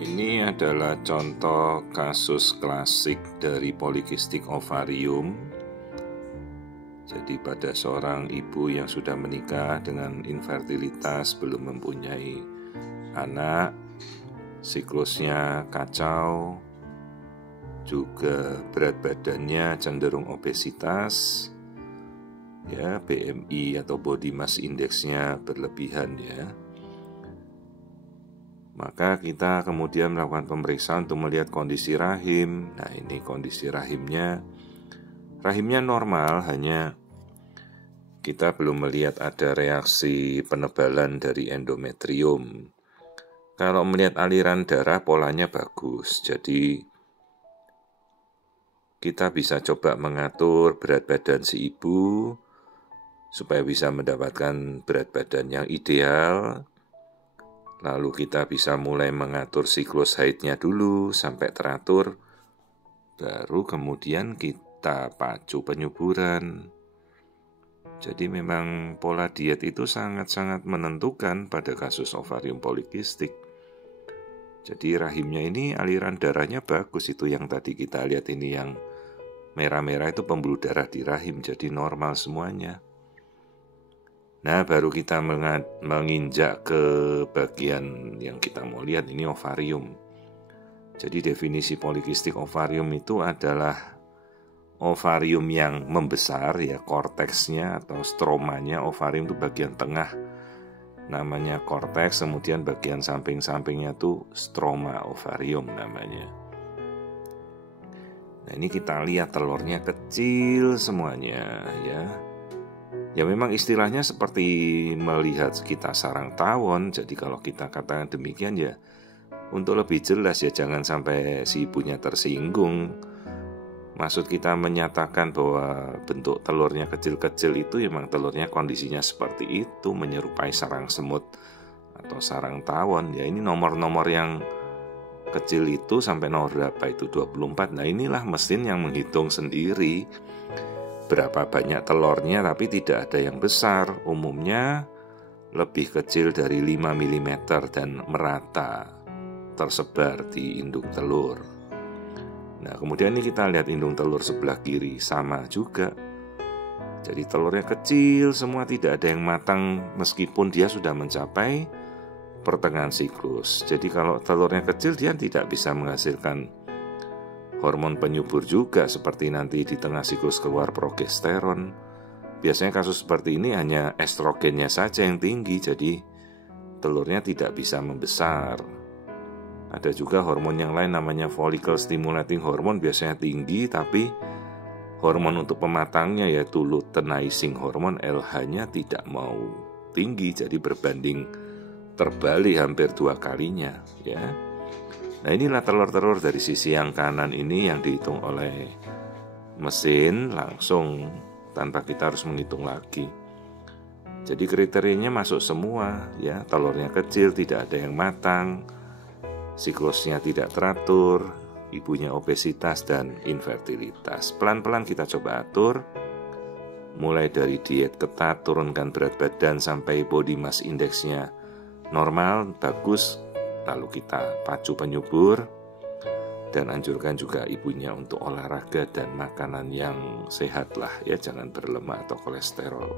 Ini adalah contoh kasus klasik dari polikistik ovarium. Jadi pada seorang ibu yang sudah menikah dengan infertilitas, belum mempunyai anak, siklusnya kacau, juga berat badannya cenderung obesitas, ya, BMI atau body mass index-nya berlebihan, ya. Maka kita kemudian melakukan pemeriksaan untuk melihat kondisi rahim. Nah, ini kondisi rahimnya normal, hanya kita belum melihat ada reaksi penebalan dari endometrium. Kalau melihat aliran darah, polanya bagus. Jadi kita bisa coba mengatur berat badan si ibu supaya bisa mendapatkan berat badan yang ideal. Lalu kita bisa mulai mengatur siklus haidnya dulu sampai teratur. Baru kemudian kita pacu penyuburan. Jadi memang pola diet itu sangat-sangat menentukan pada kasus ovarium polikistik. Jadi rahimnya ini aliran darahnya bagus, itu yang tadi kita lihat ini yang merah-merah itu pembuluh darah di rahim, jadi normal semuanya. Nah, baru kita menginjak ke bagian yang kita mau lihat, ini ovarium. Jadi definisi polikistik ovarium itu adalah ovarium yang membesar, ya, korteksnya atau stromanya. Ovarium itu bagian tengah, namanya korteks, kemudian bagian samping-sampingnya itu stroma ovarium namanya. Nah, ini kita lihat telurnya kecil semuanya, ya. Ya memang istilahnya seperti melihat kita sarang tawon. Jadi kalau kita katakan demikian, ya untuk lebih jelas, ya jangan sampai si ibunya tersinggung. Maksud kita menyatakan bahwa bentuk telurnya kecil-kecil itu memang telurnya kondisinya seperti itu, menyerupai sarang semut atau sarang tawon. Ya ini nomor-nomor yang kecil itu sampai nomor berapa itu, 24. Nah inilah mesin yang menghitung sendiri berapa banyak telurnya, tapi tidak ada yang besar. Umumnya lebih kecil dari 5 mm dan merata tersebar di indung telur. Nah, kemudian ini kita lihat indung telur sebelah kiri, sama juga. Jadi telurnya kecil semua, tidak ada yang matang meskipun dia sudah mencapai pertengahan siklus. Jadi kalau telurnya kecil, dia tidak bisa menghasilkan hormon penyubur juga, seperti nanti di tengah siklus keluar progesteron. Biasanya kasus seperti ini hanya estrogennya saja yang tinggi, jadi telurnya tidak bisa membesar. Ada juga hormon yang lain namanya follicle stimulating hormone, biasanya tinggi, tapi hormon untuk pematangnya yaitu luteinizing hormone LH-nya tidak mau tinggi, jadi berbanding terbalik hampir 2 kalinya, ya. Nah inilah telur-telur dari sisi yang kanan ini yang dihitung oleh mesin langsung tanpa kita harus menghitung lagi. Jadi kriterianya masuk semua, ya. Telurnya kecil, tidak ada yang matang, siklusnya tidak teratur, ibunya obesitas dan infertilitas. Pelan-pelan kita coba atur, mulai dari diet ketat, turunkan berat badan sampai body mass index-nya normal, bagus. Lalu kita pacu penyubur dan anjurkan juga ibunya untuk olahraga dan makanan yang sehat lah, ya, jangan berlemak atau kolesterol.